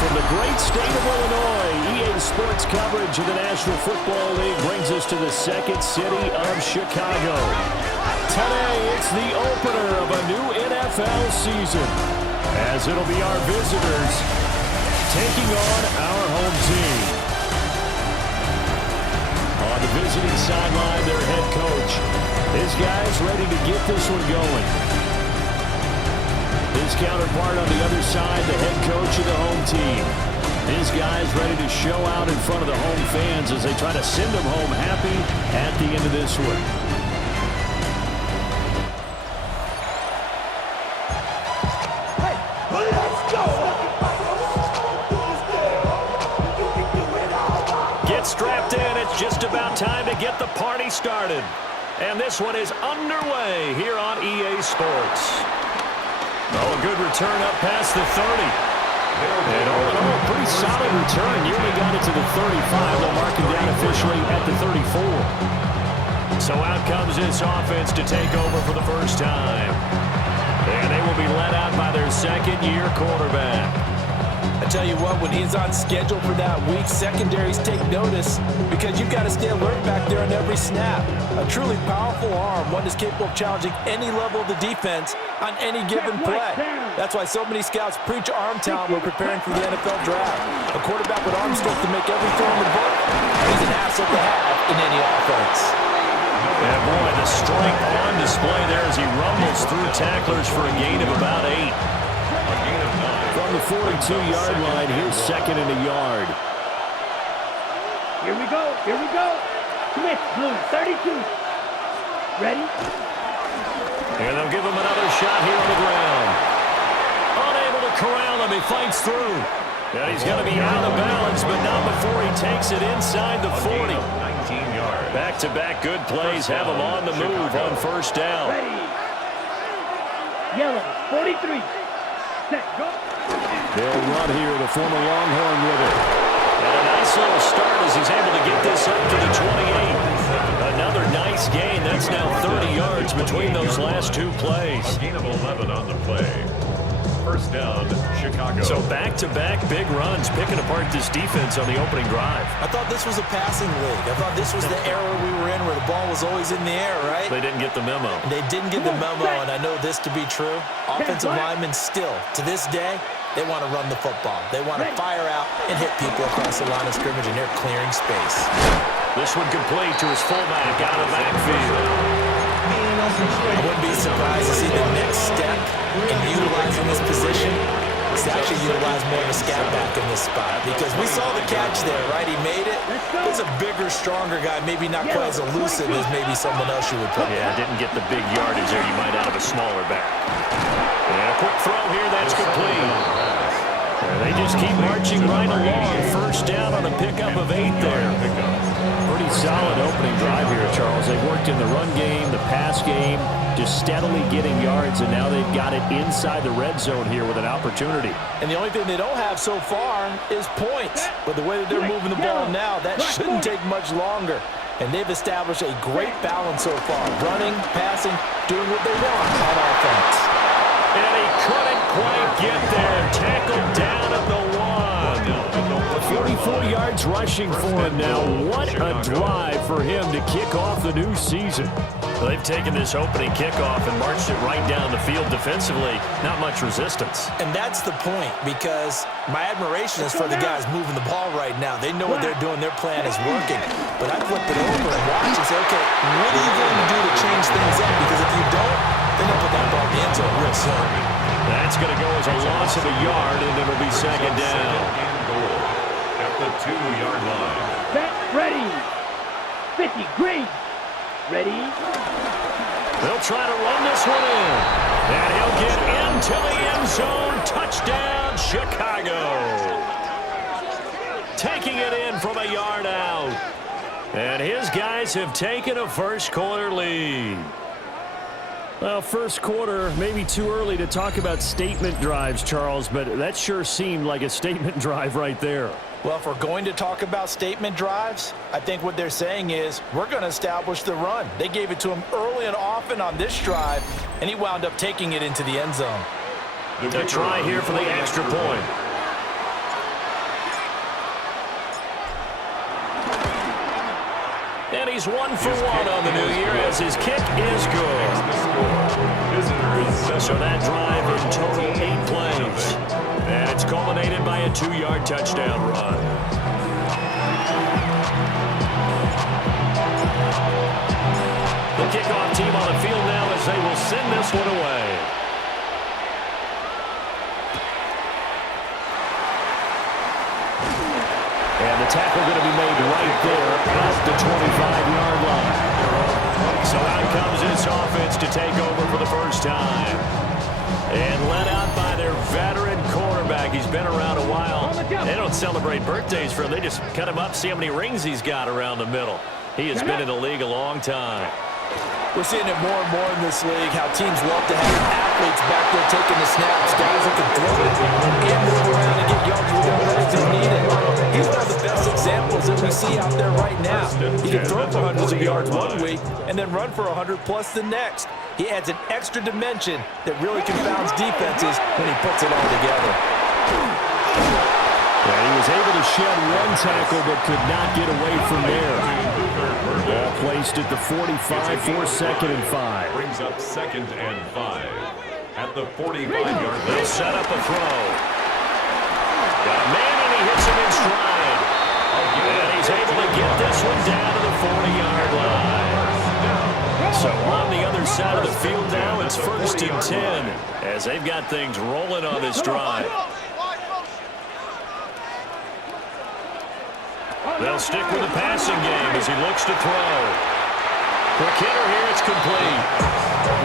From the great state of Illinois, EA Sports coverage of the National Football League brings us to the second city of Chicago. Today, it's the opener of a new NFL season, as it'll be our visitors taking on our home team. On the visiting sideline, their head coach. His guys ready to get this one going. His counterpart on the other side, the head coach of the home team. His guys ready to show out in front of the home fans as they try to send them home happy at the end of this one. Hey, let's go! Get strapped in. It's just about time to get the party started. And this one is underway here on EA Sports. Oh, a good return up past the 30. And all in all, pretty solid return. Nearly got it to the 35. They'll mark him down officially at the 34. So out comes this offense to take over for the first time. And they will be led out by their second-year quarterback. I tell you what, when he's on schedule for that week, secondaries take notice because you've got to stay alert back there on every snap. A truly powerful arm, one that's capable of challenging any level of the defense on any given play. That's why so many scouts preach arm talent when preparing for the NFL draft. A quarterback with arm strength to make every throw in the book is an asset to have in any offense. And boy, the strength on display there as he rumbles through tacklers for a gain of about 8. From the 42-yard line, here's second and a yard. Here we go, here we go. Smith, blue, 32. Ready? And they'll give him another shot here on the ground. Unable to corral him, he fights through. And he's going to be out of balance, but not before he takes it inside the 40. 19 yards. Back-to-back good plays have him on the move on first down. Ready. Yellow, 43. Set, go. They'll run here, the former Longhorn with it. And a nice little start as he's able to get this up to the 28. Another nice gain. That's now 30 yards between those last two plays. A gain of 11 on the play. First down, Chicago. So back-to-back big runs, picking apart this defense on the opening drive. I thought this was a passing league. I thought this was the era we were in where the ball was always in the air, right? They didn't get the memo. They didn't get the memo, and I know this to be true. Offensive linemen still, to this day, they want to run the football. They want to fire out and hit people across the line of scrimmage, and they're clearing space. This one complete to his fullback out of the backfield. I wouldn't be surprised to see the next step in utilizing this position. It's actually utilized more of a scat back in this spot because we saw the catch there, right? He made it. He's a bigger, stronger guy, maybe not quite as elusive as maybe someone else you would put. Yeah, didn't get the big yardage there you might out of a smaller back. And a quick throw here, that's complete. And they just keep marching right along. First down on a pickup of 8 there. Pretty solid opening drive here, Charles. They've worked in the run game, the pass game, just steadily getting yards, and now they've got it inside the red zone here with an opportunity. And the only thing they don't have so far is points. But the way that they're moving the ball now, that shouldn't take much longer. And they've established a great balance so far. Running, passing, doing what they want on offense. And he couldn't quite get there. Tackled down at the 1. 44 yards rushing for him now. What a drive for him to kick off the new season. They've taken this opening kickoff and marched it right down the field defensively. Not much resistance. And that's the point, because my admiration is for the guys moving the ball right now. They know what they're doing. Their plan is working. But I flip it over and watch and say, okay, what are you going to do to change things up? Because if you don't, then they'll put that ball in the end zone real soon. That's going to go as a loss of a yard, and it'll be second down. At the 2-yard line. Set, ready. 50, green. Ready. They'll try to run this one in. And he'll get into the end zone. Touchdown, Chicago. Taking it in from a yard out. And his guys have taken a first-quarter lead. Well, first quarter, maybe too early to talk about statement drives, Charles, but that sure seemed like a statement drive right there. Well, if we're going to talk about statement drives, I think what they're saying is we're going to establish the run. They gave it to him early and often on this drive, and he wound up taking it into the end zone. A try here for the extra point. he's 1 for 1 on the new year as his kick is good. So that drive in total 8 plays. And it's culminated by a 2-yard touchdown run. The kickoff team on the field now as they will send this one away. And the tackle going to be made right there at the 25-yard line. So out comes this offense to take over for the first time. And led out by their veteran quarterback. He's been around a while. They don't celebrate birthdays for him. They just cut him up, see how many rings he's got around the middle. He has been in the league a long time. We're seeing it more and more in this league, how teams love to have athletes back there taking the snaps, guys who can throw it and move around and get yards with their legs if needed. He's one of the best examples that we see out there right now. He can throw for hundreds of yards one week and then run for 100-plus the next. He adds an extra dimension that really confounds defenses when he puts it all together. Yeah, he was able to shed one tackle but could not get away from there. Ball placed at the 45 for 2nd and 5. Brings up 2nd and 5 at the 45-yard line. They'll set up a throw. Got a man and he hits him in stride. And he's able to get this one down to the 40-yard line. So on the other side of the field now, it's 1st and 10 as they've got things rolling on this drive. They'll stick with the passing game as he looks to throw. Quick hitter here, it's complete.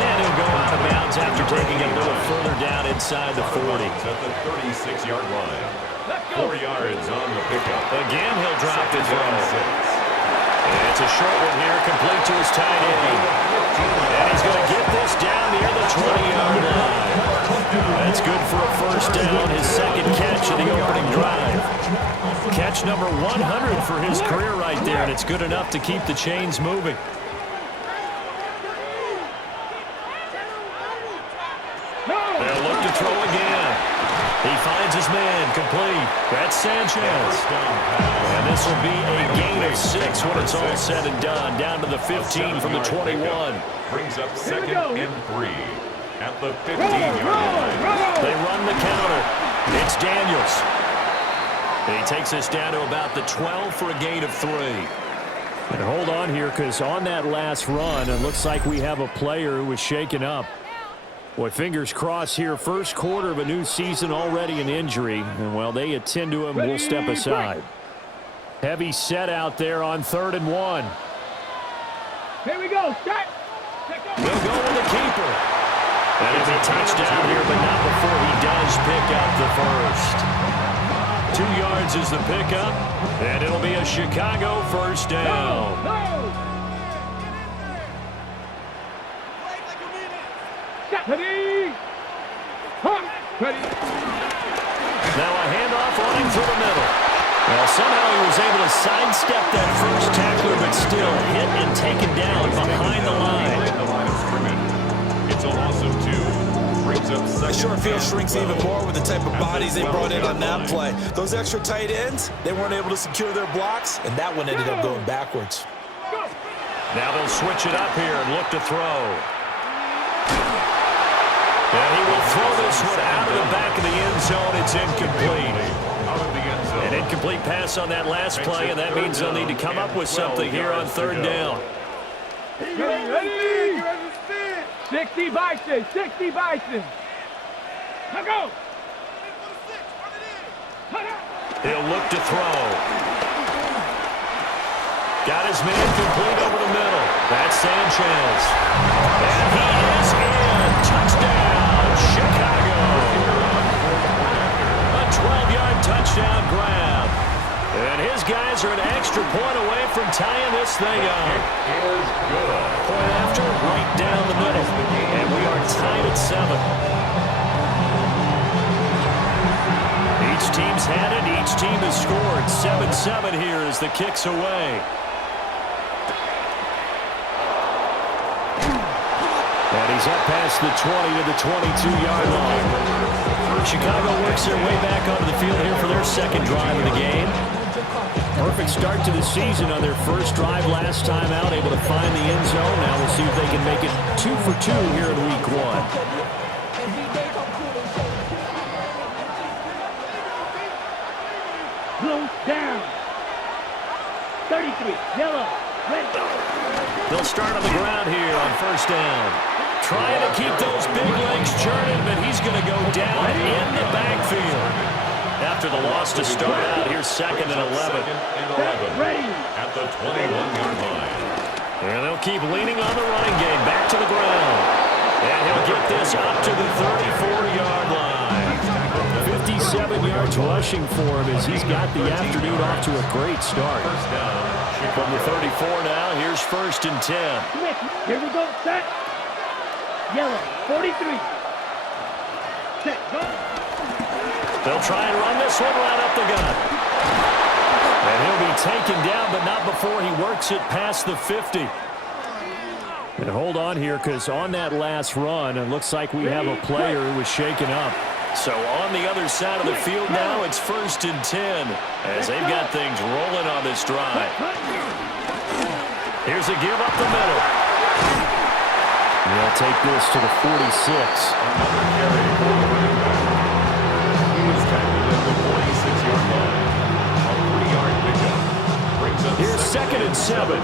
And he'll go out of bounds after taking it a little further down inside the 40. At the 36-yard line. 4 yards on the pickup. Again, he'll drop the throw. And it's a short one here, complete to his tight end. And he's going to get this down near the 20-yard line. That's good for a first down, his 2nd catch of the opening drive. Catch number 100 for his career right there, and it's good enough to keep the chains moving. They'll look to throw again. He finds his man, complete. That's Sanchez. And this will be a gain of 6 when it's all said and done. Down to the 15 from the 21. Brings up 2nd and 3 at the 15-yard line. They run the counter. It's Daniels. And he takes us down to about the 12 for a gain of 3. And hold on here, because on that last run, it looks like we have a player who was shaken up. Boy, fingers crossed here. First quarter of a new season, already an injury. And while they attend to him, we'll step aside. Heavy set out there on 3rd and 1. Here we go. Start. They'll go with the keeper. And it's a touchdown here, but not before he does pick up the first. 2 yards is the pickup, and it'll be a Chicago first down. Ready. Ready. Now a handoff running through the middle. Well, somehow he was able to sidestep that first tackler, but still hit and taken down behind the line. It's a loss of 2. Brings up 2nd. The short field shrinks even more with the type of bodies they brought in on that play. Those extra tight ends, they weren't able to secure their blocks, and that one ended up going backwards. Now they'll switch it up here and look to throw. And he will throw this one out of the back of the end zone. It's incomplete. An incomplete pass on that last play, and that means they'll need to come up with something here on 3rd down. Ready. 60 Bison. 60 Bison. Now go. He'll look to throw. Got his man complete over the middle. That's Sanchez. And he is in. Touchdown, Chicago. A 12-yard touchdown grab. And his guys are an extra point away from tying this thing up. Point after, right down the middle. And we are tied at 7. Each team's had it. Each team has scored. 7-7 here as the kick's away. And he's up past the 20 to the 22-yard line. Chicago works their way back onto the field here for their 2nd drive of the game. Perfect start to the season on their first drive last time out, able to find the end zone. Now we'll see if they can make it 2 for 2 here in week 1. Blue down. 33, yellow, red. They'll start on the ground here on first down. Trying to keep those big legs churning, but he's going to go down in the backfield. After the loss to start out, here's 2nd and 11. Ready. At the 21-yard line. And they'll keep leaning on the running game. Back to the ground. And he'll get this up to the 34-yard line. 57 yards rushing for him as he's got the afternoon off to a great start. First down. From the 34 now, here's 1st and 10. Here we go, set. Yellow, 43. Set, go. They'll try and run this one right up the gut. And he'll be taken down, but not before he works it past the 50. And hold on here, because on that last run, it looks like we have a player who was shaken up. So on the other side of the field now, it's 1st and 10, as they've got things rolling on this drive. Here's a give up the middle. And they'll take this to the 46. Another carry for the running back. He was tackled at the 46-yard line. A 3-yard pickup. Brings up Here's 2nd and 7.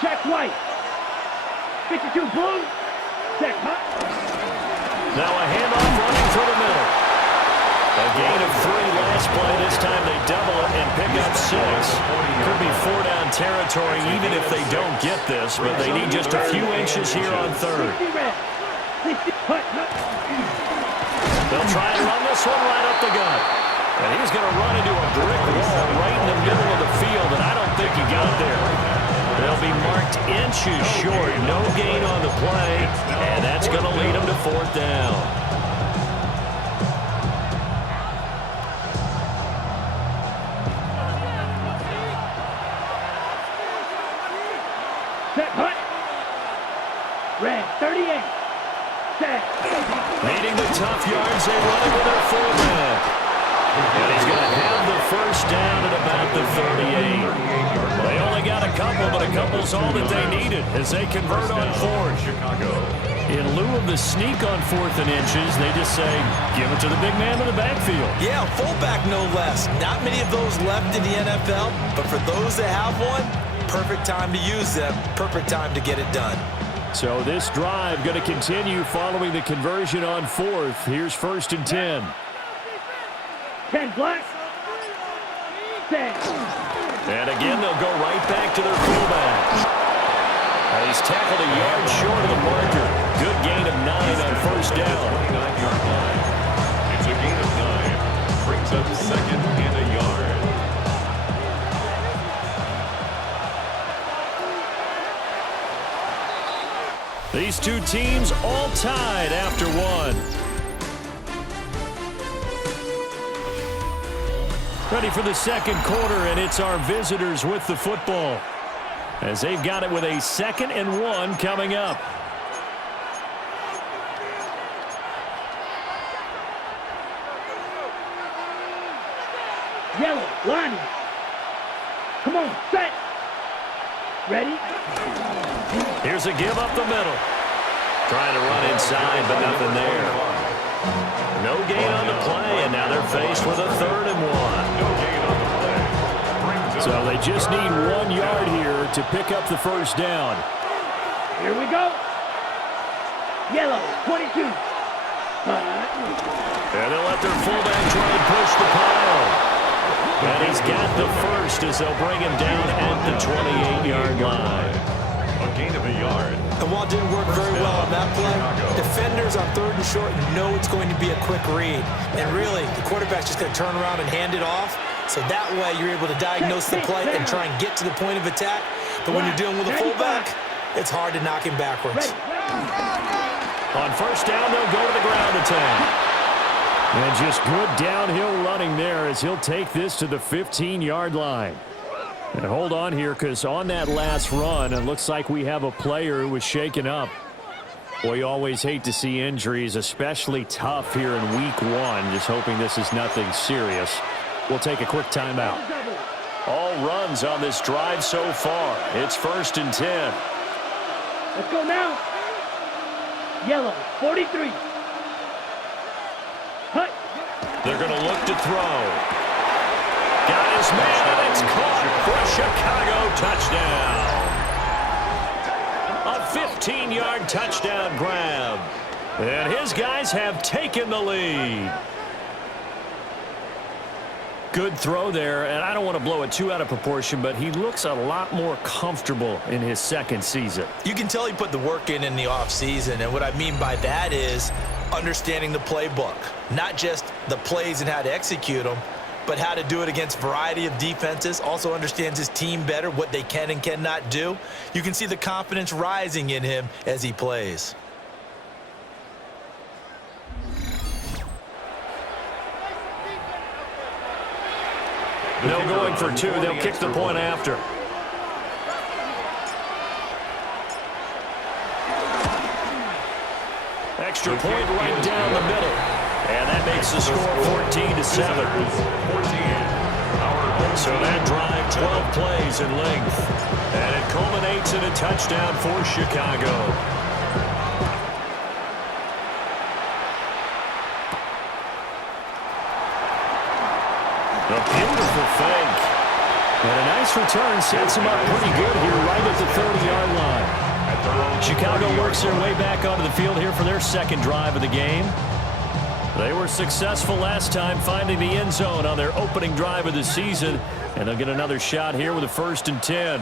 Check white. 52 blue. Check hot. Now a handoff running through the middle. A gain of 3 last play. This time they double it and pick up 6. Could be 4-down territory even if they don't get this, but they need just a few inches here on 3rd. They'll try and run this one right up the gut. And he's going to run into a brick wall right in the middle of the field, and I don't think he got there. They'll be marked inches short. No gain on the play, and that's going to lead them to 4th down. Set, hut. Red, 38. Set. Needing the tough yards, they run it with their fullback. And he's going to have the 1st down at about the 38. They only got a couple, but a couple's all that they needed as they convert on 4th. Chicago. In lieu of the sneak on 4th and inches, they just say, give it to the big man in the backfield. Yeah, fullback no less. Not many of those left in the NFL, but for those that have one, perfect time to use them, perfect time to get it done. So this drive going to continue following the conversion on 4th. Here's 1st and 10. 10 black. Set. And again, they'll go right back to their fullback. And he's tackled a yard short of the marker. Good gain of 9 on 1st down. 29-yard line. It's a gain of 9. Brings up 2nd and a yard. These two teams all tied after 1. Ready for the 2nd quarter, and it's our visitors with the football, as they've got it with a 2nd and 1 coming up. Yellow, line. Come on, set. Ready? Here's a give up the middle. Trying to run inside, but nothing there. No gain on the play, and now they're faced with a 3rd and 1. No gain on the play. So they just need 1 yard here to pick up the 1st down. Here we go. Yellow, 22. And they'll let their fullback try and push the pile. And he's got the 1st as they'll bring him down at the 28-yard line. A gain of a yard. And while it didn't work very well on that play, defenders on 3rd and short know it's going to be a quick read. And really, the quarterback's just going to turn around and hand it off. So that way you're able to diagnose the play and try and get to the point of attack. But when you're dealing with a fullback, it's hard to knock him backwards. On 1st down, they'll go to the ground attack. And just good downhill running there as he'll take this to the 15-yard line. And hold on here, because on that last run, it looks like we have a player who was shaken up. Well, you always hate to see injuries, especially tough here in week 1. Just hoping this is nothing serious. We'll take a quick timeout. All runs on this drive so far. It's 1st and 10. Let's go now. Yellow, 43. Hut. They're going to look to throw. Got his man, and it's caught for a Chicago touchdown. A 15-yard touchdown grab. And his guys have taken the lead. Good throw there, and I don't want to blow it too out of proportion, but he looks a lot more comfortable in his second season. You can tell he put the work in the offseason, and what I mean by that is understanding the playbook. Not just the plays and how to execute them, but how to do it against a variety of defenses. Also understands his team better, what they can and cannot do. You can see the confidence rising in him as he plays. No going for 2. They'll kick the point after. Extra point right down the middle. And that makes the score 14-7. So that drive, 12 plays in length. And it culminates in a touchdown for Chicago. A beautiful fake. And a nice return sets him up pretty good here right at the 30-yard line. Chicago works their way back onto the field here for their second drive of the game. They were successful last time finding the end zone on their opening drive of the season, and they'll get another shot here with a 1st and 10.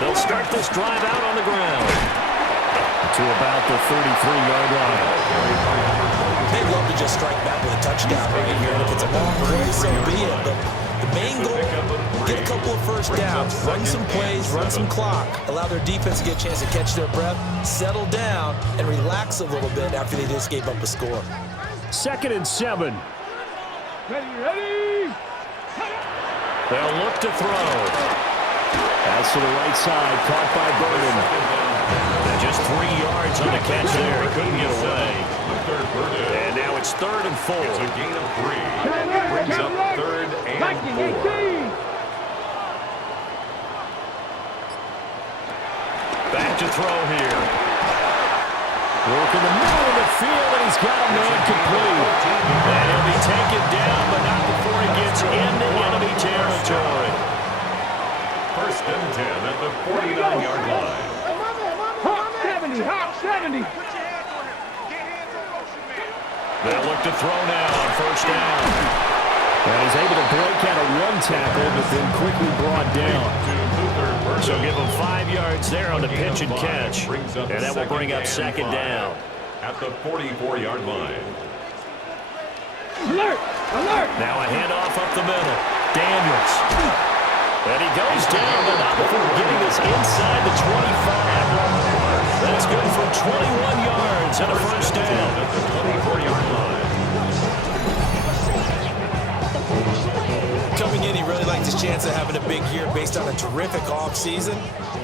They'll start this drive out on the ground to about the 33-yard line. They'd love to just strike back with a touchdown right here, and if it's a long play, so be it. But the main goal, get a couple of first downs, run some plays, run some clock, allow their defense to get a chance to catch their breath, settle down, and relax a little bit after they just gave up a score. 2nd and 7. Ready. They'll look to throw. Pass to the right side, caught by Burden. And just 3 yards on the catch there. He couldn't get away. And now it's 3rd and 4. It's a gain of 3. Brings up 3rd and 4. Back to throw here. Work in the middle of the field, and he's got a man complete. And he'll be taken down, but not before he gets into enemy territory. 1st and 10 at the 49-yard line. Hawk 70, Hawk 70. They'll look to throw now on 1st down. And he's able to break out a 1 tackle, but then quickly brought down. So give him 5 yards there on the pitch and catch. And that will bring up 2nd down. At the 44-yard line. Alert! Alert! Now a handoff up the middle. Daniels. And he goes down, but not before getting this inside the 25. That's good for 21 yards and a 1st down. At the 24-yard line. Coming in, he really liked his chance of having a big year based on a terrific offseason.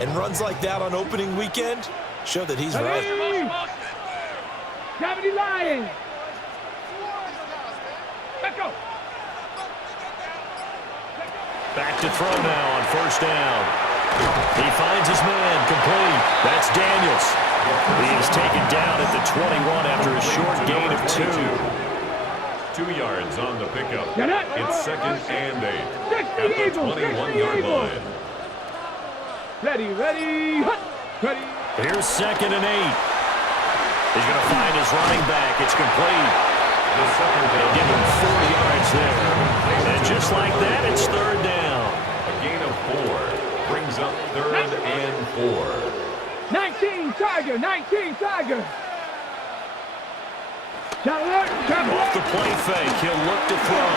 And runs like that on opening weekend show that he's right. 70 Lions. Let's go. Back to throw now on 1st down. He finds his man complete. That's Daniels. He is taken down at the 21 after a short gain of 2. 2 yards on the pickup. It's 2nd and 8 at the 21-yard line. Ready. Ready. Here's 2nd and 8. He's going to find his running back. It's complete. They'll give him 4 yards there. And just like that, it's 3rd down. A gain of 4 brings up 3rd and 4. 19 Tiger. Off the play fake, he'll look to throw.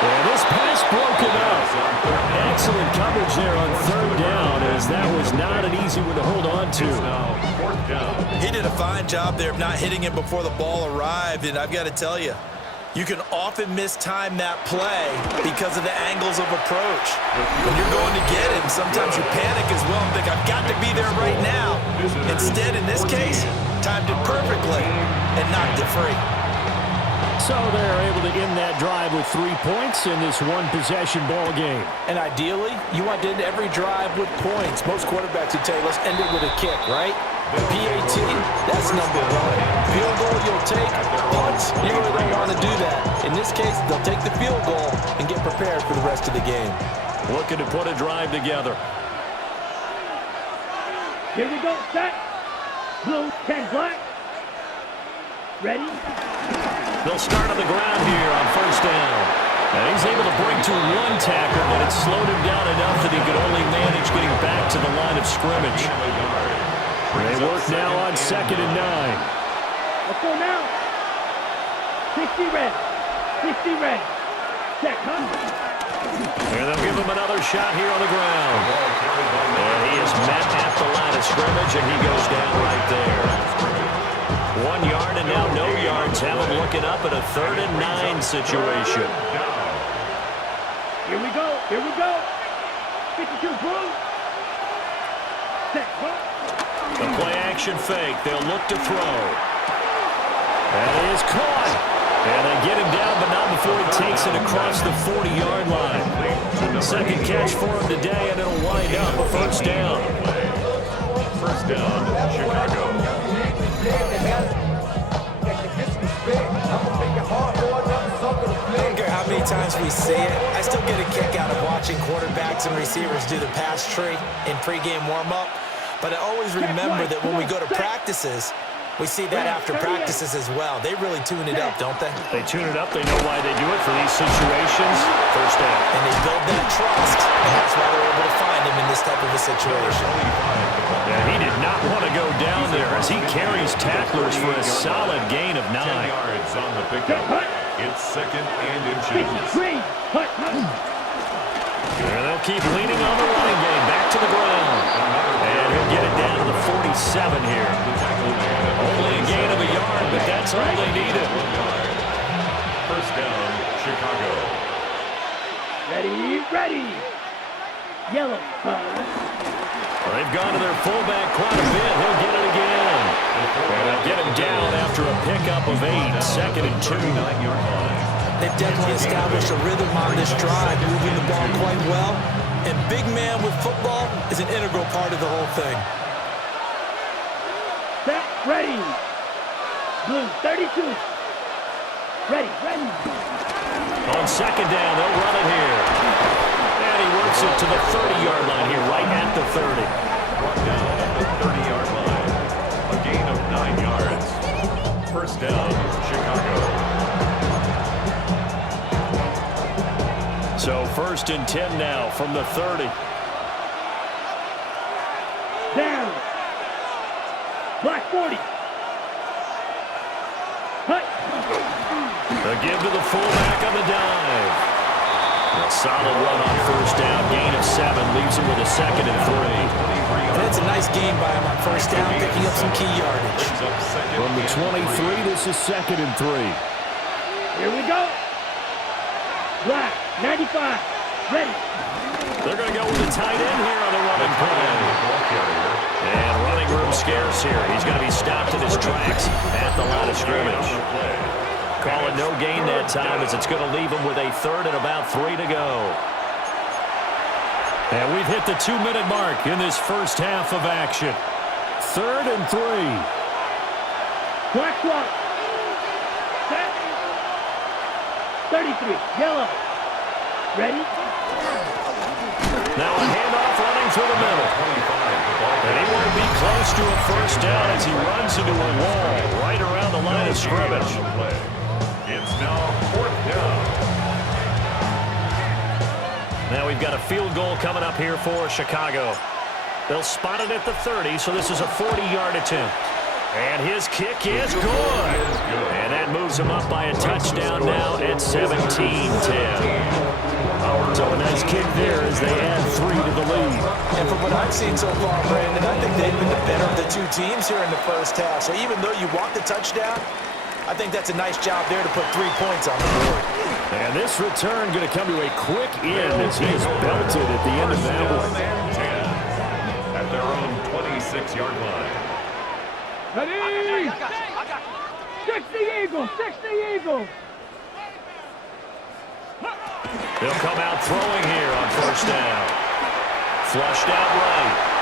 And this pass broken up. Excellent coverage there on 3rd down, as that was not an easy one to hold on to. Now 4th down. He did a fine job there of not hitting him before the ball arrived, and I've got to tell you, You can often mistime that play because of the angles of approach. When you're going to get him, sometimes you panic as well and think, I've got to be there right now. Instead, in this case, timed it perfectly and knocked it free. So they're able to end that drive with 3 points in this one-possession ball game. And ideally, you want to end every drive with points. Most quarterbacks would tell you, let's end it with a kick, right? PAT, that's number one. Field goal you'll take, punts, you really don't want to do that. In this case, they'll take the field goal and get prepared for the rest of the game. Looking to put a drive together. Here we go, set. Blue, 10 black. Ready? They'll start on the ground here on first down. And he's able to break to one tackle, but it slowed him down enough that he could only manage getting back to the line of scrimmage. They work now on 2nd and 9. Let's go now. 60 red. 60 red. Check, huh? And they'll give him another shot here on the ground. And he is met at the line of scrimmage, and he goes down right there. 1 yard and now no yards. Have him looking up at a 3rd and 9 situation. Here we go. Here we go. 52 blue. Check, huh? The play-action fake. They'll look to throw. That is caught. And they get him down, but not before he takes it across the 40-yard line. Second catch for him today, and it'll wind up a first down. First down, Chicago. I don't care how many times we see it, I still get a kick out of watching quarterbacks and receivers do the pass tree in pregame warm-up. But I always remember that when we go to practices, we see that after practices as well. They really tune it up, don't they? They tune it up. They know why they do it for these situations. First down. And they build that trust, and that's why they're able to find him in this type of a situation. Yeah, he did not want to go down there as he carries tacklers for a solid gain of 9. 10 yards on the pickup. It's 2nd and inches. 53. Hut. And they'll keep leaning on the running game. Back to the ground. And he'll get it down to the 47 here. Only a gain of a yard, but that's all they needed. First down, Chicago. Ready, ready. Yellow. They've gone to their fullback quite a bit. He'll get it again. And they'll get him down after a pickup of 8. 2nd and 2. 9-yard line. They've definitely established a rhythm on this drive, moving the ball quite well. And big man with football is an integral part of the whole thing. Set, ready. Blue, 32. Ready, ready. On 2nd down, they'll run it here. And he works it to the 30-yard line here, right at the 30. Brought down at the 30-yard line. A gain of 9 yards. First down, Chicago. So 1st and 10 now from the 30. Down. Black 40. Hut. The give to the fullback on the dive. A solid run on first down. Gain of 7 leaves him with a 2nd and 3. And it's a nice gain by him on first down, picking up some key yardage. From the 23, this is 2nd and 3. Here we go. Black, 95. Ready. They're going to go with the tight end here on the running play. And running room scarce here. He's going to be stopped in his tracks at the line of scrimmage. Call it no gain that time as it's going to leave him with a 3rd and about 3 to go. And we've hit the 2-minute mark in this first half of action. 3rd and 3. Black swap. Set. 33. Yellow. Ready. Now a handoff running through the middle. And he won't be close to a first down as he runs into a wall right around the line of scrimmage. It's now 4th down. Now we've got a field goal coming up here for Chicago. They'll spot it at the 30, so this is a 40-yard attempt. And his kick is good. And that moves him up by a touchdown now at 17-10. So a nice kick there as they add 3 to the lead. And from what I've seen so far, Brandon, I think they've been the better of the two teams here in the first half. So even though you want the touchdown, I think that's a nice job there to put 3 points on the board. And this return going to come to a quick end as he's belted at the end of that one. At their own 26-yard line. Ready? 60 Eagles, 60 Eagles. They'll come out throwing here on first down. Flushed out right.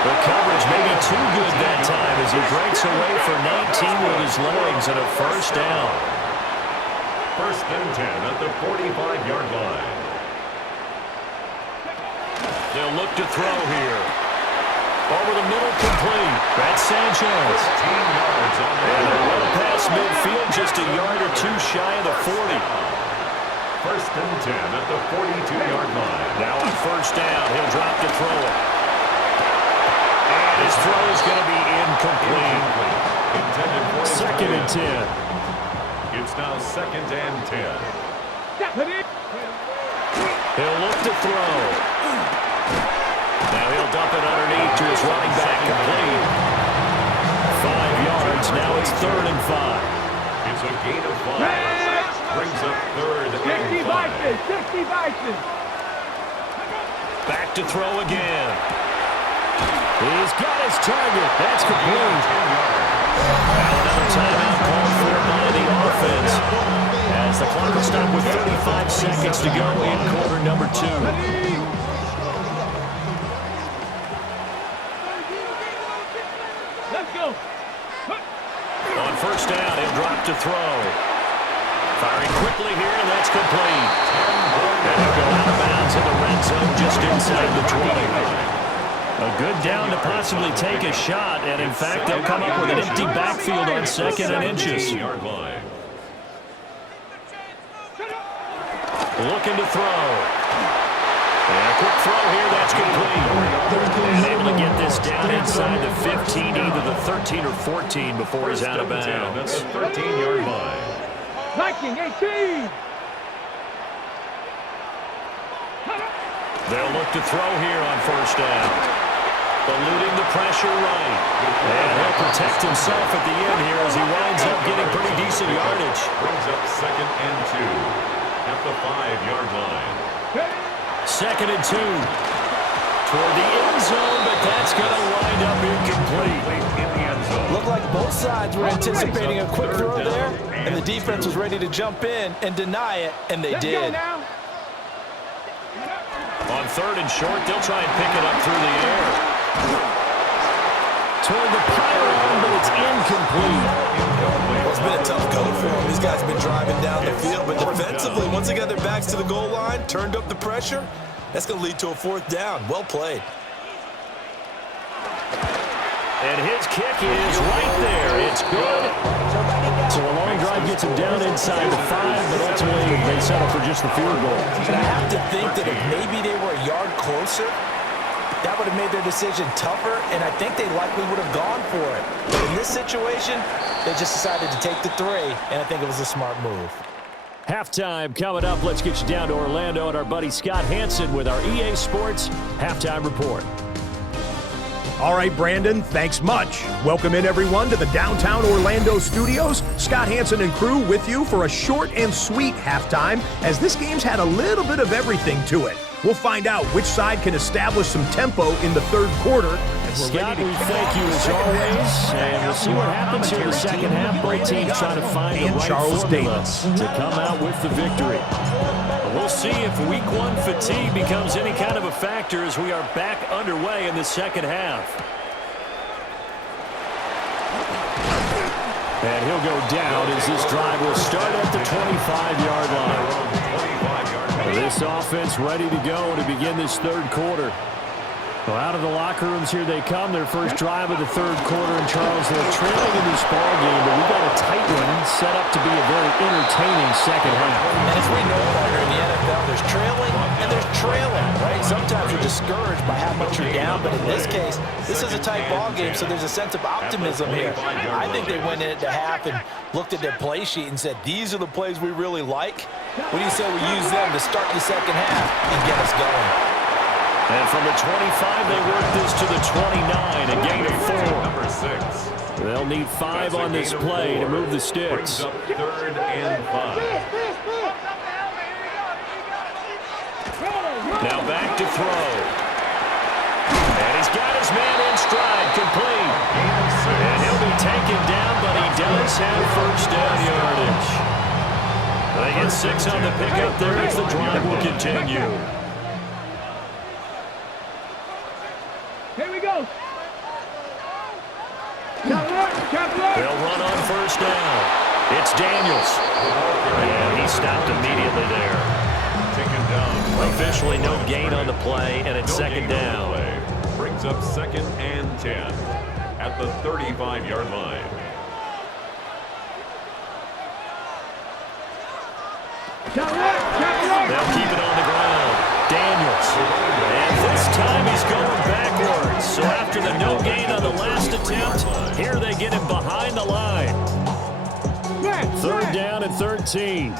The coverage may be too good that time as he breaks away for 19 with his legs and a first down. First and 10 at the 45-yard line. They'll look to throw here. Over the middle, complete. That's Sanchez. 15 yards on the And they're well past midfield, just a yard or two shy of the 40. First and 10 at the 42-yard line. Now on first down, he'll drop to throw it. And his throw is going to be incomplete. Intended for Second and 10. It's now second and 10. He'll look to throw. Now he'll dump it underneath to his running back, complete. 5 yards, now it's third and 5. It's a gain of 5. Brings up third and 60 5. Vikings, 60 Vikings. Back to throw again. He's got his target. That's complete. Now another timeout called for by the offense as the clock will stop with 35 seconds to go in quarter number 2. Let's go. On first down, he'll drop to throw. Firing quickly here, and that's complete. And he'll go out of bounds in the red zone just inside the 20. A good down to possibly take a shot, and in fact, they'll come up with an empty backfield on second and inches. Looking to throw. And a quick throw here, that's complete. And able to get this down inside the 15, either the 13 or 14 before he's out of bounds. 13-yard line. Viking 18. They'll look to throw here on first down. Eluding the pressure right. And he'll protect himself at the end here as he winds up getting pretty decent yardage. Brings up second and 2 at the 5-yard line. Second and 2. Toward the end zone, but that's going to wind up incomplete. In the end zone. Looked like both sides were anticipating a quick throw there, and the defense was ready to jump in and deny it, and they did. On third and short, they'll try and pick it up through the air. Toward the pylon, but it's incomplete. Well, it's been a tough go for them. These guys have been driving down the field, but defensively, once they got their backs to the goal line, turned up the pressure, that's going to lead to a fourth down. Well played. And his kick is right there. It's good. So a long drive gets him down inside the 5, but ultimately they settle for just the field goal. And I have to think that if maybe they were a yard closer, that would have made their decision tougher, and I think they likely would have gone for it. But in this situation, they just decided to take the 3, and I think it was a smart move. Halftime coming up. Let's get you down to Orlando and our buddy Scott Hansen with our EA Sports Halftime Report. All right, Brandon, thanks much. Welcome in, everyone, to the downtown Orlando studios. Scott Hansen and crew with you for a short and sweet halftime, as this game's had a little bit of everything to it. We'll find out which side can establish some tempo in the third quarter. Scott, we thank you as always, and we'll see what happens here in the second half. Both teams trying to find the right formula to come out with the victory. We'll see if week 1 fatigue becomes any kind of a factor as we are back underway in the second half. And he'll go down as this drive will start at the 25-yard line. This offense ready to go to begin this third quarter. Well, out of the locker rooms here they come. Their first drive of the third quarter. And Charles, they're trailing in this ball game, but we got a tight one set up to be a very entertaining second half. And as we know, partner, in the NFL, there's trailing and there's trailing, right? Sometimes you're discouraged by how much you're down, but in this case, this is a tight ball game, so there's a sense of optimism here. I think they went into half and looked at their play sheet and said, these are the plays we really like. What do you say we use them to start the second half and get us going? And from the 25, they work this to the 29, a gain of 4. Number 6. They'll need 5 on this play to move the sticks. Brings up 3rd and 5. Now back to throw. And he's got his man in stride, complete. And he'll be taken down, but he does have first down yardage. They get 6 on the pickup there as the drive will continue. Here we go. They'll run on first down. It's Daniels. And he stopped immediately there. Taken down. Officially no gain on the play, and it's second down. Brings up 2nd and 10 at the 35-yard line. They'll keep it on the ground. Daniels. And this time he's going backwards. So after the no gain on the last attempt, here they get him behind the line. 3rd down and 13.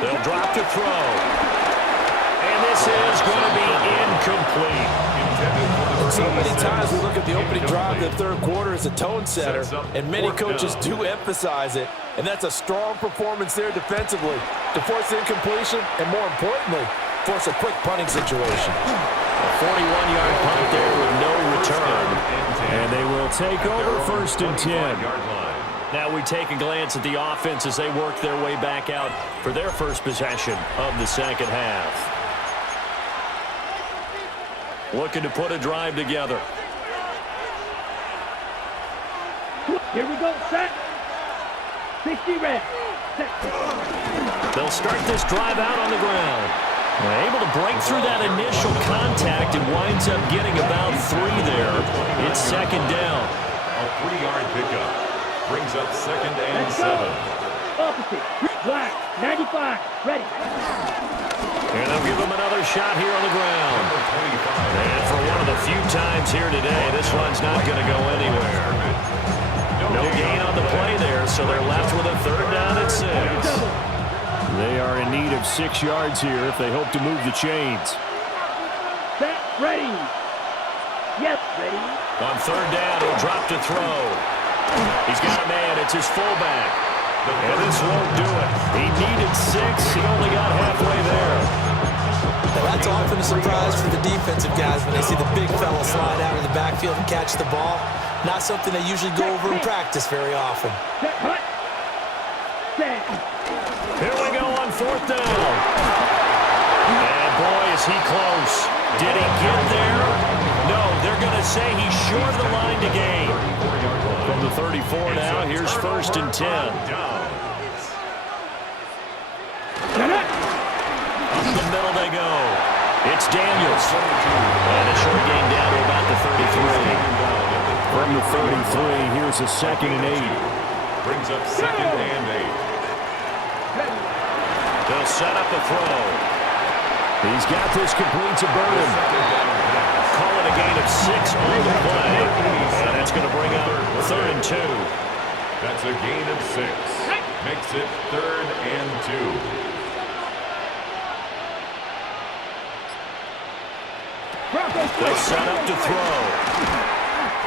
They'll drop to throw. And this is going to be incomplete. So many times we look at the opening drive of the third quarter as a tone setter, and many coaches do emphasize it. And that's a strong performance there defensively to force incompletion and, more importantly, force a quick punting situation. A 41-yard punt there with no return. And they will take over 1st and 10. Now we take a glance at the offense as they work their way back out for their first possession of the second half. Looking to put a drive together. Here we go, set. 60 red. Set. They'll start this drive out on the ground. They're able to break through that initial contact and winds up getting about 3 there. It's second down. A 3-yard pickup. Brings up 2nd and 7. Opposite. Black. 95. Ready. And they'll give him another shot here on the ground. And for one of the few times here today, this one's not going to go anywhere. No gain on the play there, so they're left with a 3rd down and 6. They are in need of 6 yards here if they hope to move the chains. Set. Ready. Yes, ready. On 3rd down, he'll drop to throw. He's got a man. It's his fullback. And this won't do it. He needed 6. He only got halfway there. Now that's often a surprise for the defensive guys when they see the big fella slide out of the backfield and catch the ball. Not something they usually go over in practice very often. Set. Hut. Set. Here we go on 4th down. And boy, is he close. Did he get there? No, they're going to say he's short of the line to gain. From the 34 now, here's 1st and 10. Up the middle they go. It's Daniels. And a short gain down to about the 33. From the 33, here's a 2nd and 8. Brings up 2nd and 8. They'll set up a throw. He's got this complete to Burden. Call it a gain of 6 on the play. And that's going to bring up 3rd and 2. That's a gain of 6. Makes it 3rd and 2. They'll set up to throw.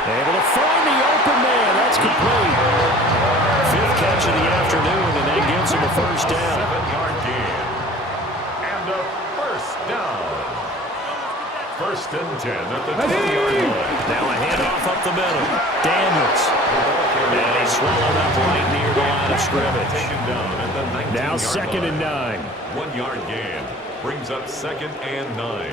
Able to find the open man. That's complete. 5th catch of the afternoon, and that gives him a 1st down. 7-yard gain. And a 1st down. 1st and 10 at the 20-yard line. Now a handoff up the middle. Daniels. And he's swallowed up right near the line of scrimmage. Taken down at the 19-yard Now 2nd and 9. 1-yard gain. Brings up 2nd and 9.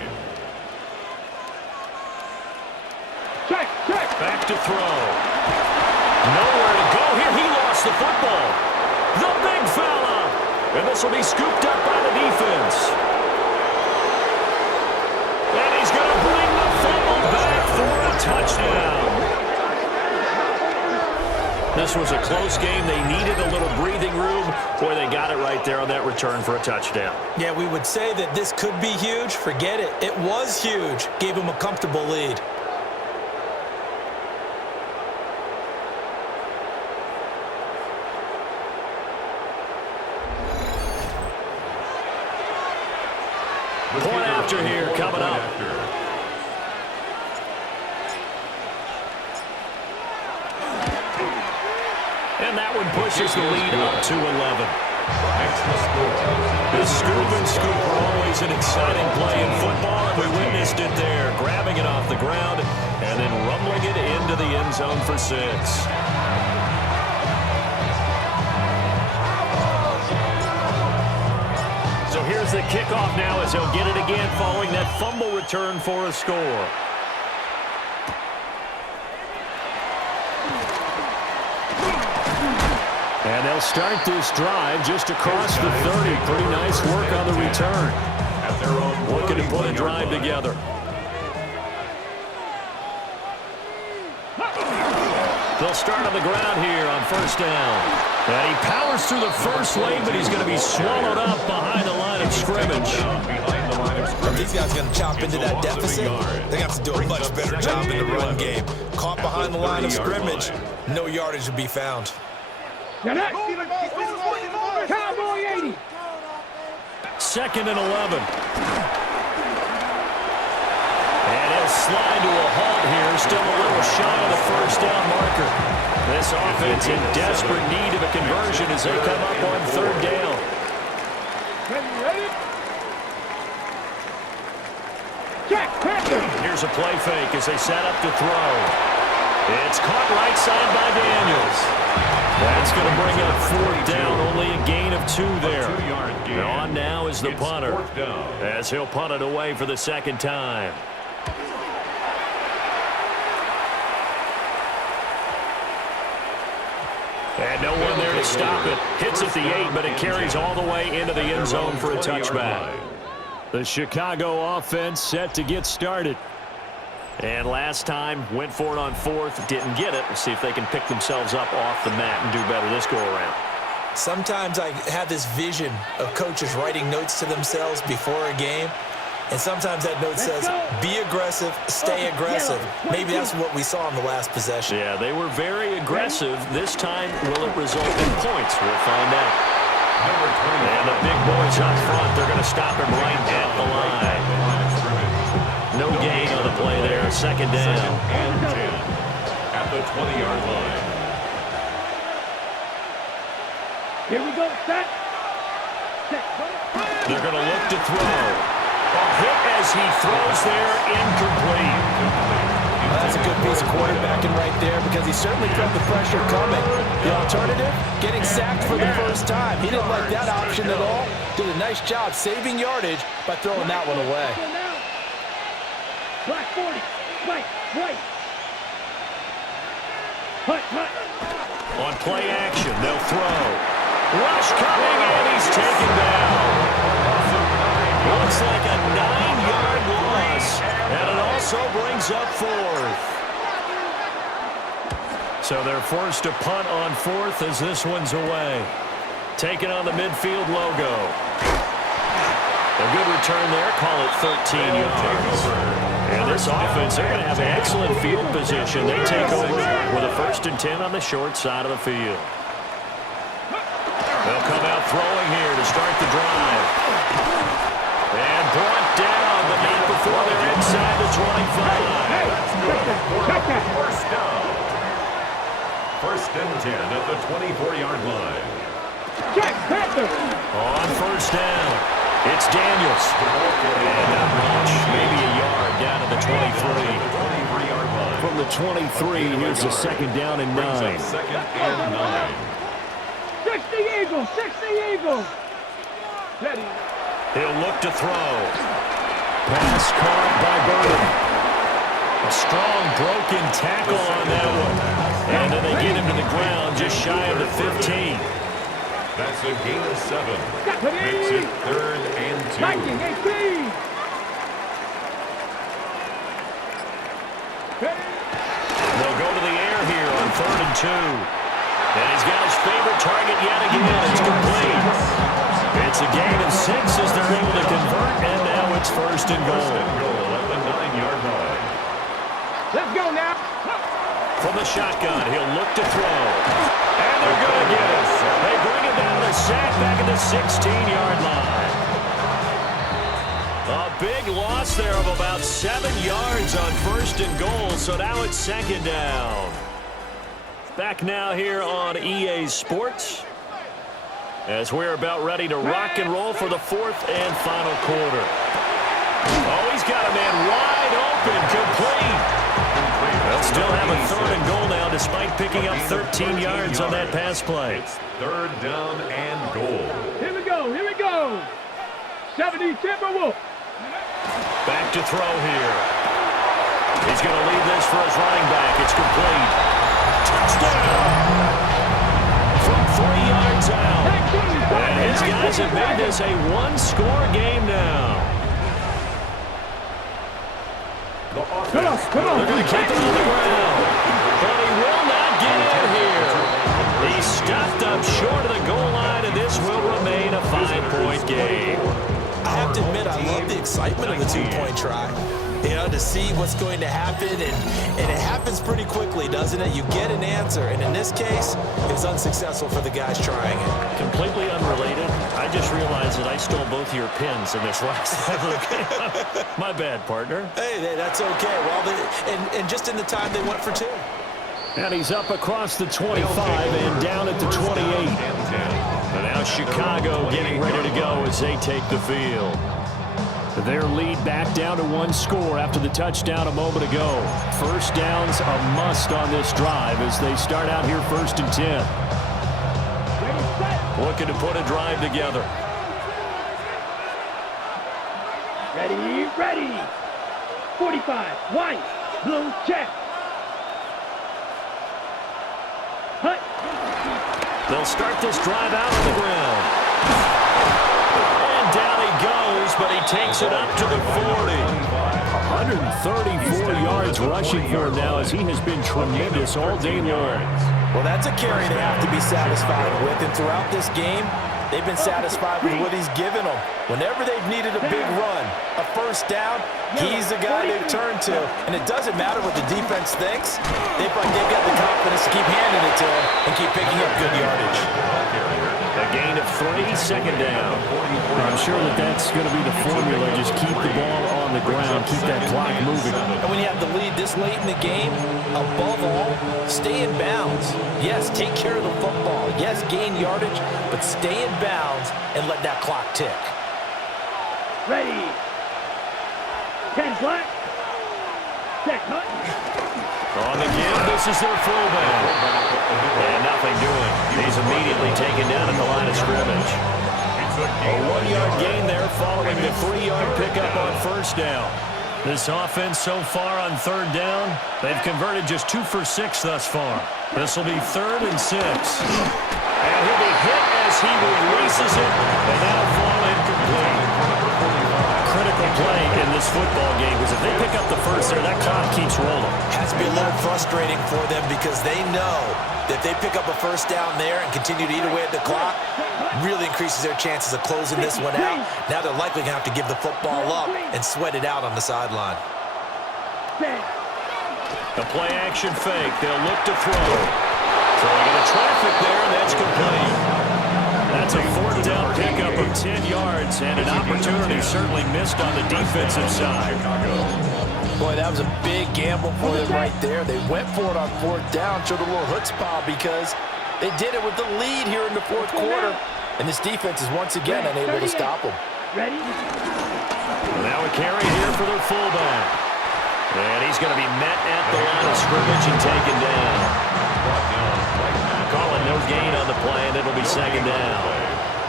Check. Back to throw. Nowhere to go here. He lost the football. The big fella. And this will be scooped up by the defense. And he's going to bring the fumble back for a touchdown. This was a close game. They needed a little breathing room. Boy, they got it right there on that return for a touchdown. Yeah, we would say that this could be huge. Forget it. It was huge. Gave him a comfortable lead. Point after here coming up. And that one pushes the lead up to 11. The scoop and scoop are always an exciting play in football, and we witnessed it there, grabbing it off the ground and then rumbling it into the end zone for 6. So here's the kickoff now as he'll get it again following that fumble return for a score. And they'll start this drive just across the 30. Pretty nice work on the return. Looking to put a drive together. They'll start on the ground here on first down. And he powers through the first lane, but he's going to be swallowed up behind the line of scrimmage. If these guys are going to chop into that deficit, they have to do a much better job in the run game. Caught behind the line of scrimmage, no yardage to be found. Cowboy 80. Second and 11. And he'll slide to a halt here, still a little shy of the first down marker. This offense in desperate need of a conversion as they come up on third down. Ready? Jack Panther. Here's a play fake as they set up to throw. It's caught right side by Daniels. That's going to bring up fourth down, only a gain of 2 there. And on now is the punter, as he'll punt it away for the second time. And no one there to stop it. Hits at the 8, but it carries all the way into the end zone for a touchback. The Chicago offense set to get started. And last time, went for it on fourth, didn't get it. We'll see if they can pick themselves up off the mat and do better this go-around. Sometimes I have this vision of coaches writing notes to themselves before a game, and sometimes that note says, be aggressive, stay aggressive. Maybe that's what we saw in the last possession. Yeah, they were very aggressive. This time, will it result in points? We'll find out. And the big boys up front, they're going to stop him right at the line. No gain on the play there. Second down. And 10 at the 20-yard line. Here we go. Set. They're going to look to throw. A hit as he throws there, incomplete. Well, that's a good piece of quarterbacking right there because he certainly felt the pressure coming. The alternative, getting sacked for the first time. He didn't like that option at all. Did a nice job saving yardage by throwing that one away. Black 40. White. Hut. On play action, they'll throw. Rush coming, and he's taken down. Looks like a 9-yard loss, and it also brings up fourth. So they're forced to punt on fourth as this one's away. Taking on the midfield logo. A good return there, call it 13 yards. And this offense, they're going to have excellent field position. They take over with a 1st and 10 on the short side of the field. They'll come out throwing here to start the drive. And brought down, but not before they're inside the 25. First down. 1st and 10 at the 24-yard line. Jack Panther. On first down, it's Daniels. And not much, maybe a yard down to the 23. From the 23, here's the second down and 9. Second and 9. 60 Eagles. Ready. He'll look to throw. Pass caught by Burton. A strong broken tackle on that one. And then they get him to the ground just shy of the 15. That's a gain of 7. Makes it 3rd and 2. 1918. They'll go to the air here on 3rd and 2. And he's got his favorite target yet again. It's complete. It's a gain of 6 as they're able to convert, and now it's 1st and goal. At the 9-yard line. Let's go now. From the shotgun, he'll look to throw. And they're going to get it. They bring it down the sack back at the 16-yard line. A big loss there of about 7 yards on 1st and goal, so now it's 2nd down. Back now here on EA Sports as we're about ready to rock and roll for the 4th and final quarter. Oh, he's got a man wide open, complete. They'll still have a 3rd and goal now despite picking up 13 yards on that pass play. It's 3rd down and goal. Here we go, here we go. 70 Timberwolves. Back to throw here. He's going to leave this for his running back. It's complete. Touchdown! From 3 yards out. And his guys have made this a one-score game now. Come on. They're going to keep it on the ground. But he will not get in here. He stopped up short of the goal line, and this will remain a 5-point game. I have to admit, I love the excitement of the 2-point try. You know, to see what's going to happen, and it happens pretty quickly, doesn't it? You get an answer, and in this case, it's unsuccessful for the guys trying it. Completely unrelated. I just realized that I stole both of your pins in this last game. My bad, partner. Hey, that's okay. Well, and just in the time they went for 2. And he's up across the 25 and down at the 28. And now Chicago getting ready to go as they take the field. Their lead back down to 1 score after the touchdown a moment ago. 1st down's a must on this drive as they start out here 1st and 10. Looking to put a drive together. Ready. 45, white, blue, check. Hut. They'll start this drive out on the ground. And down he goes, but he takes it up to the 40. 134 yards rushing for him now as he has been tremendous all day long. Well, that's a carry they have to be satisfied with, and throughout this game, they've been satisfied with what he's given them. Whenever they've needed a big run, a 1st down, he's the guy they've turned to. And it doesn't matter what the defense thinks. They've got the confidence to keep handing it to him and keep picking up good yardage. A gain of 3, 2nd down. I'm sure that's going to be the formula. Just keep the ball on the ground, keep that clock moving. And when you have the lead this late in the game, above all, stay in bounds. Yes, take care of the football. Yes, gain yardage, but stay in bounds and let that clock tick. Ready. 10 black. Check, hut. On the give, this is their fullback. And nothing doing. He's immediately taken down at the line of scrimmage. A 1-yard gain there following the 3-yard pickup on 1st down. This offense so far on 3rd down, they've converted just 2 for 6 thus far. This will be 3rd and 6. And he'll be hit as he releases it, and that'll fall incomplete. Critical play in this football game, because if they pick up the 1st there, that clock keeps rolling. Has to be a little frustrating for them because they know that if they pick up a 1st down there and continue to eat away at the clock, really increases their chances of closing this one out. Now they're likely going to have to give the football up and sweat it out on the sideline. The play-action fake. They'll look to throw. Throwing into traffic there, and that's complete. That's a 4th down pickup of 10 yards, and an opportunity certainly missed on the defensive side. Boy, that was a big gamble for them right there. They went for it on 4th down, showed a little chutzpah because they did it with the lead here in the 4th quarter, and this defense is once again unable to stop them. Ready? Now a carry here for their fullback. And he's going to be met at the line of scrimmage and taken down. Calling no gain on the play, and it'll be 2nd down.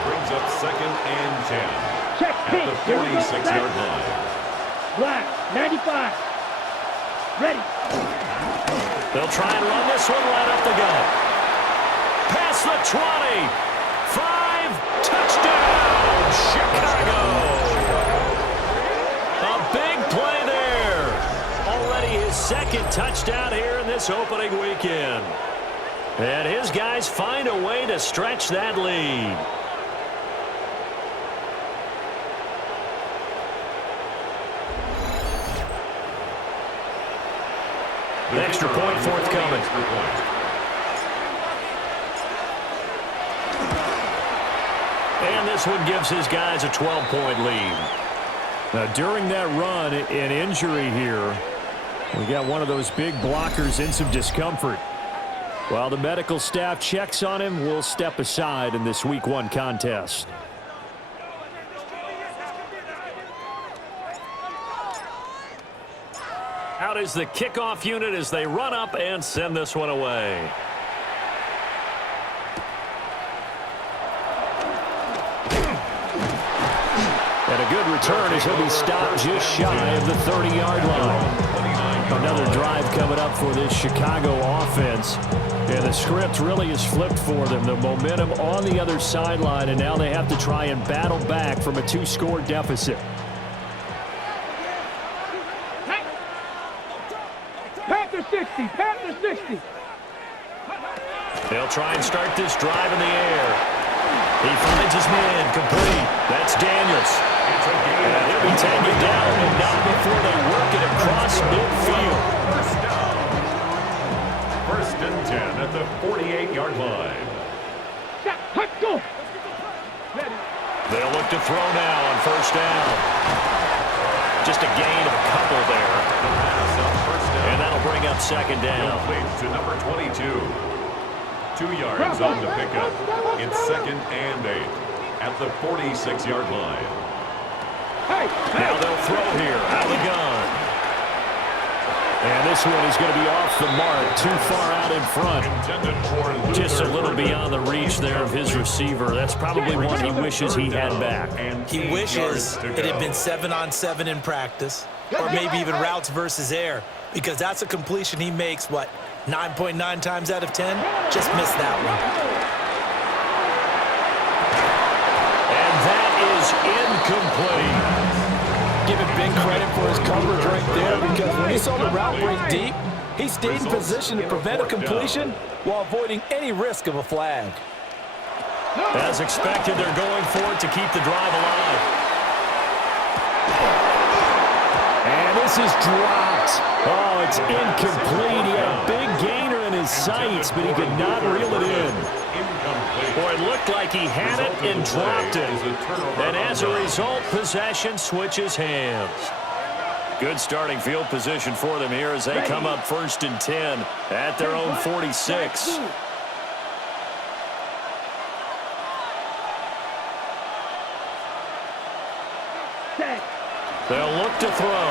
Brings up 2nd and 10. Check At the 46-yard line. Black, 95. Ready. They'll try and run this one right up the gut. Past the 20. 5. Touchdown, Chicago. A big play there. Already his 2nd touchdown here in this opening weekend. And his guys find a way to stretch that lead. The extra point forthcoming. And this one gives his guys a 12-point lead. Now, during that run, an injury here. We got one of those big blockers in some discomfort. While the medical staff checks on him, we'll step aside in this Week 1 contest. Out is the kickoff unit as they run up and send this one away. And a good return as he'll be stopped just shy of the 30-yard line. Another drive coming up for this Chicago offense. And the script really is flipped for them. The momentum on the other sideline, and now they have to try and battle back from a 2-score deficit. Panther 60, Panther 60. They'll try and start this drive in the air. He finds his man complete. That's Daniels. And he'll be taken down, and not before they work it across midfield. First and 10 at the 48-yard line. Go. They'll look to throw now on first down. Just a gain of a couple there. And that'll bring up second down. To number 22. 2 yards on the pickup. It's 2nd and 8 at the 46-yard line. Now they'll throw here out of the gun. And this one is going to be off the mark, too far out in front. Just a little beyond the reach there of his receiver. That's probably one he wishes he had back. He wishes it had been 7-on-7 in practice, or maybe even routes versus air, because that's a completion he makes, what, 9.9 times out of 10? Just missed that one. And that is incomplete. Give him big credit for his coverage right there, because when he saw the route break deep, he stayed in position to prevent a completion while avoiding any risk of a flag. As expected, they're going for it to keep the drive alive. And this is dropped. Oh, it's incomplete. He had a big gainer in his sights, but he could not reel it in. Boy, it looked like he had it and dropped it. And as a result, possession switches hands. Good starting field position for them here as they come up 1st and 10 at their own 46. They'll look to throw.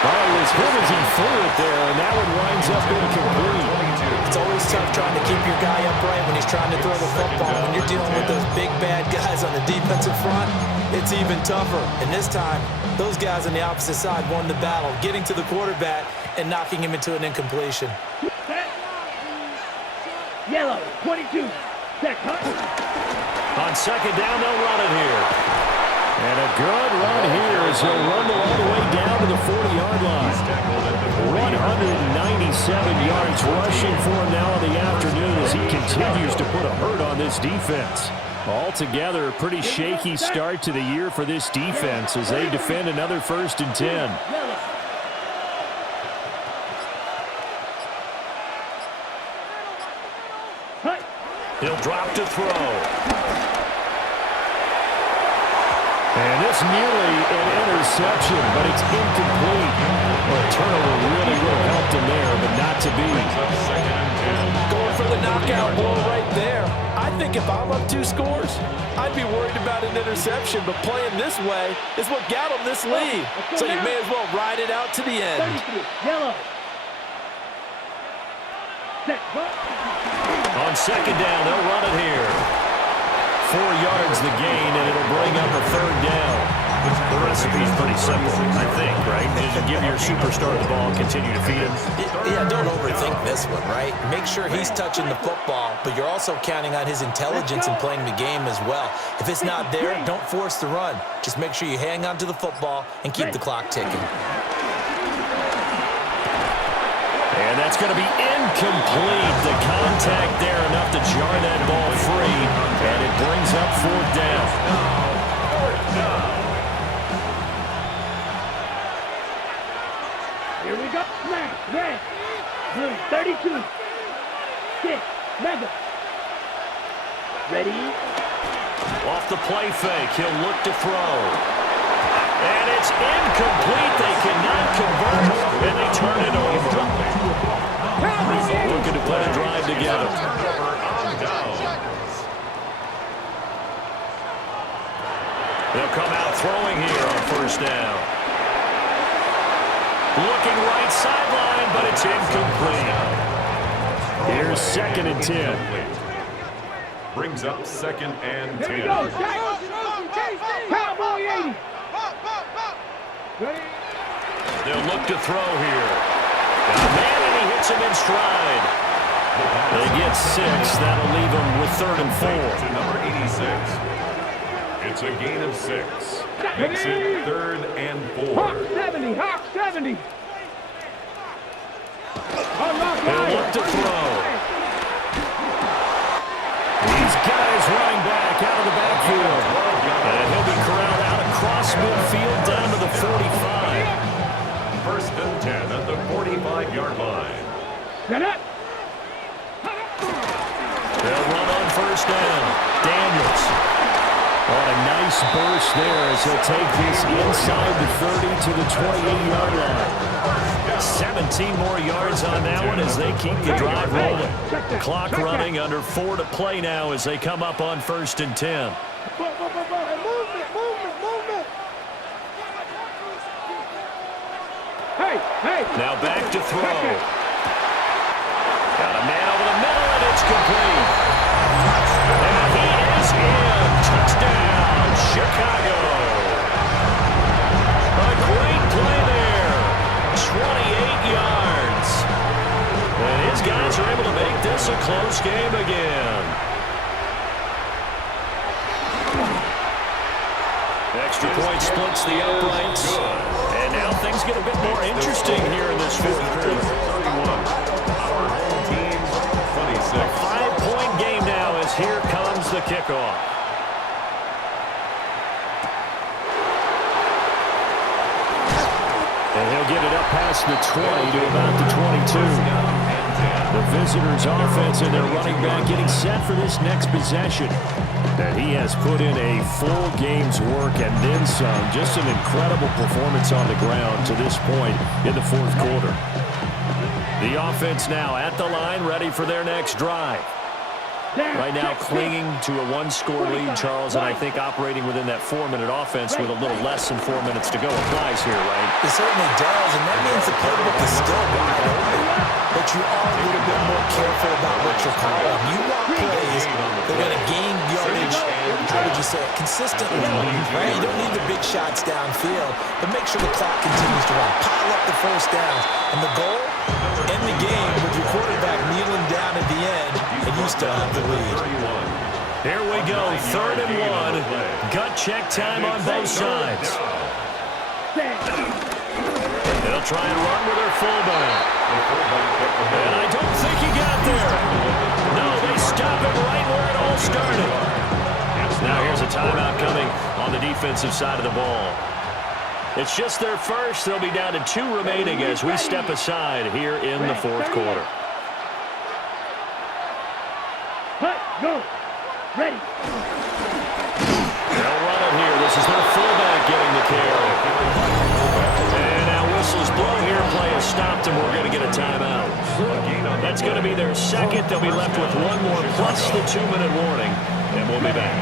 Oh, he was hit as he threw it there, and that one winds up incomplete. It's always tough trying to keep your guy upright when he's trying to throw the football. When you're dealing with those big, bad guys on the defensive front, it's even tougher. And this time, those guys on the opposite side won the battle, getting to the quarterback and knocking him into an incompletion. Yellow, 22. On second down, they'll run it here. And a good run here as he'll rumble all the way down to the 40-yard line. 197 yards rushing for him now in the afternoon as he continues to put a hurt on this defense. Altogether, a pretty shaky start to the year for this defense as they defend another 1st and 10. He'll drop to throw. And it's nearly an interception, but it's incomplete. Well, a turnover really would have helped him there, but not to be. Going for the knockout blow right there. I think if I'm up 2 scores, I'd be worried about an interception, but playing this way is what got him this lead. So you may as well ride it out to the end. Yellow. On second down, they'll run it here. 4 yards the gain, and it'll bring up a 3rd down. The recipe's pretty simple, I think, right? Just give your superstar the ball and continue to feed him. Yeah, don't overthink this one, right? Make sure he's touching the football, but you're also counting on his intelligence in playing the game as well. If it's not there, don't force the run. Just make sure you hang on to the football and keep the clock ticking. And that's going to be incomplete. The contact there enough to jar that ball free, and it brings up 4th down. Here we go. Smash. Red. Blue. 32. 6. Mega. Ready. Off the play fake, he'll look to throw. And it's incomplete. They cannot convert, and they turn it over. Looking to put a drive together. They'll come out throwing here on first down. Looking right sideline, but it's incomplete. Here's 2nd and 10. Brings up 2nd and 10. Here we go, Cowboy 80. They'll look to throw here. Got a man, and he hits him in stride. They get 6. That'll leave them with 3rd and 4. To number 86. It's a gain of 6. Makes it 3rd and 4. Hawk 70, Hawk 70. They'll look to throw. These guys running back out of the backfield. And he'll be corralled out across midfield down to the 45. 1st and 10 at the 45-yard line. Get up. They'll run on first down. Daniels. Oh, a nice burst there as he'll take this inside the 30 to the 28-yard line. 17 more yards on that one as they keep the drive rolling. Clock running, under 4 to play now as they come up on 1st and 10. Now back to throw. Got a man over the middle, and it's complete. And he is in. Touchdown, Chicago. A great play there. 28 yards. And his guys are able to make this a close game again. Extra point splits the uprights. And now things get a bit more interesting here in this 4th quarter. 31. Our home team, 26. A 5-point game now as here comes the kickoff. And he'll get it up past the 20 to about the 22. The visitors' offense and their running back getting set for this next possession. And he has put in a full game's work and then some. Just an incredible performance on the ground to this point in the 4th quarter. The offense now at the line, ready for their next drive. Right now clinging to a 1-score lead, Charles, and I think operating within that 4-minute offense with a little less than 4 minutes to go applies here, right? It certainly does, and that means the playbook is still wide open. But you are a little bit more careful about what you're calling. You want plays that are going to gain yardage, how would you say it, consistently, right? You don't need the big shots downfield, but make sure the clock continues to run. Pile up the first downs. And the goal, end the game with your quarterback kneeling down at the end, and you still have the lead. Here we go, 3rd and 1. Gut check time on both sides. They'll try and run with their fullback. And I don't think he got there. No, they stop it right where it all started. Now here's a timeout coming on the defensive side of the ball. It's just their first. They'll be down to 2 remaining as we step aside here in the 4th quarter. Go. Ready. They'll run it here. This is their fullback getting the carry. And now whistles blow here. Play has stopped, and we're going to get a timeout. That's going to be their 2nd. They'll be left with 1 more plus the 2-minute warning, and we'll be back.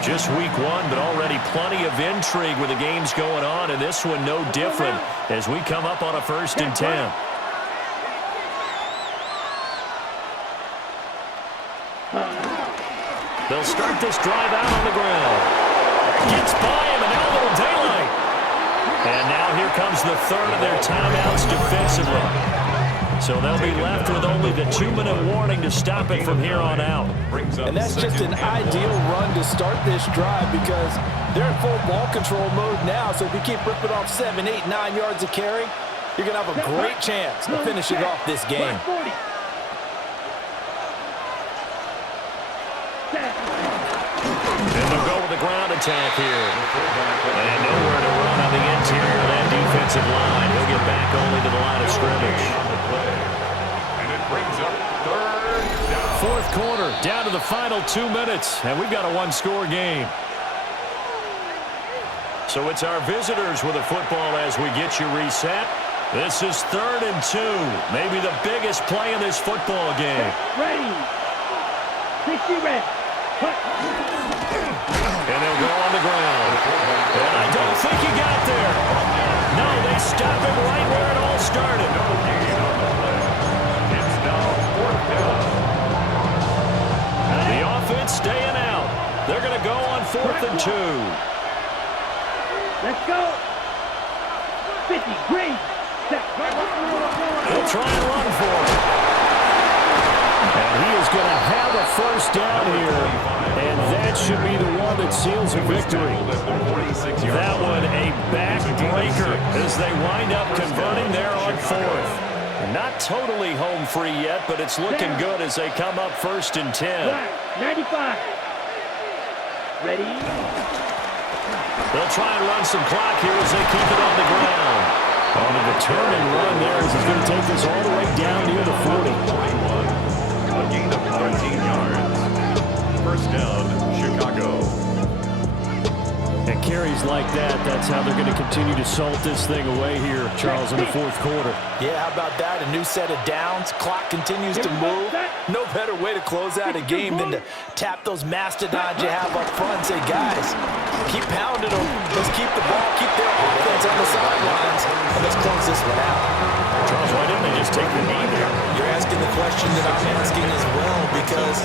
Just week 1, but already plenty of intrigue with the games going on, and this one no different as we come up on a 1st and 10. They'll start this drive out on the ground. Gets by him, and now a little daylight. And now here comes the 3rd of their timeouts defensively. So they'll be left with only the 2-minute warning to stop it from here on out. And that's just an ideal run to start this drive because they're in full ball control mode now. So if you keep ripping off 7, 8, 9 yards of carry, you're going to have a great chance of finishing off this game. And they'll go with the ground attack here. And nowhere to run on the interior of that defensive line. He'll get back only to the line of scrimmage. And it brings up 3rd down. 4th quarter, down to the final 2 minutes, and we've got a 1-score game. So it's our visitors with a football as we get you reset. This is 3rd and 2. Maybe the biggest play in this football game. Ready. 60 red. Cut. And they'll go on the ground. And I don't think he got there. No, they stop him right where it all started. It's now 4th down. The offense staying out. They're going to go on 4th and 2. Let's go. 50. Green. Set. They'll try and run for it. And he is going to have a first down here. And that should be the one that seals a victory. That one a backbreaker as they wind up converting there on 4th. Not totally home free yet, but it's looking good as they come up 1st and 10. 95. Ready. They'll try and run some clock here as they keep it on the ground. On a determined run there as he's going to take this all the way down near the 40. 21. A gain of 13 yards. First down, Chicago. And carries like that, that's how they're going to continue to salt this thing away here, Charles, in the 4th quarter. Yeah, how about that? A new set of downs. Clock continues to move. No better way to close out a game than to tap those mastodons you have up front and say, guys, keep pounding them. Let's keep the ball, keep their offense on the sidelines, and let's close this one out. Charles, why didn't they just take the knee there? You're asking the question that I'm asking as well, because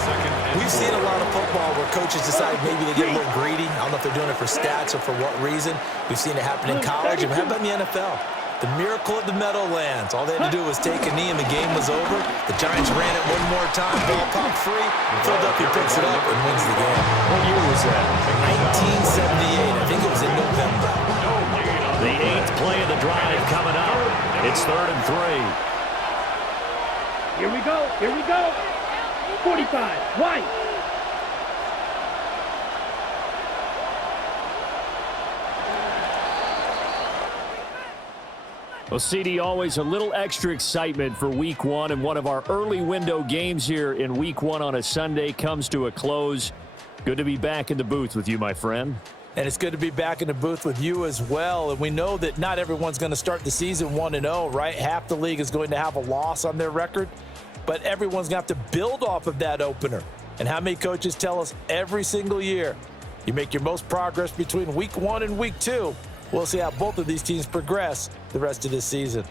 we've seen a lot of football where coaches decide maybe they get a little greedy. I don't know if they're doing it for stats or for what reason. We've seen it happen in college. And how about in the NFL? The miracle of the Meadowlands. All they had to do was take a knee and the game was over. The Giants ran it one more time. Ball popped free. Philadelphia picks it up and wins the game. What year was that? 1978. I think it was in November. The 8th play of the drive coming up. It's 3rd and 3. Here we go. Here we go. 45. White. Well, CD, always a little extra excitement for Week 1, and one of our early window games here in Week 1 on a Sunday comes to a close. Good to be back in the booth with you, my friend. And it's good to be back in the booth with you as well. And we know that not everyone's going to start the season 1-0, right? Half the league is going to have a loss on their record, but everyone's going to have to build off of that opener. And how many coaches tell us every single year, you make your most progress between Week 1 and Week 2. We'll see how both of these teams progress the rest of this season.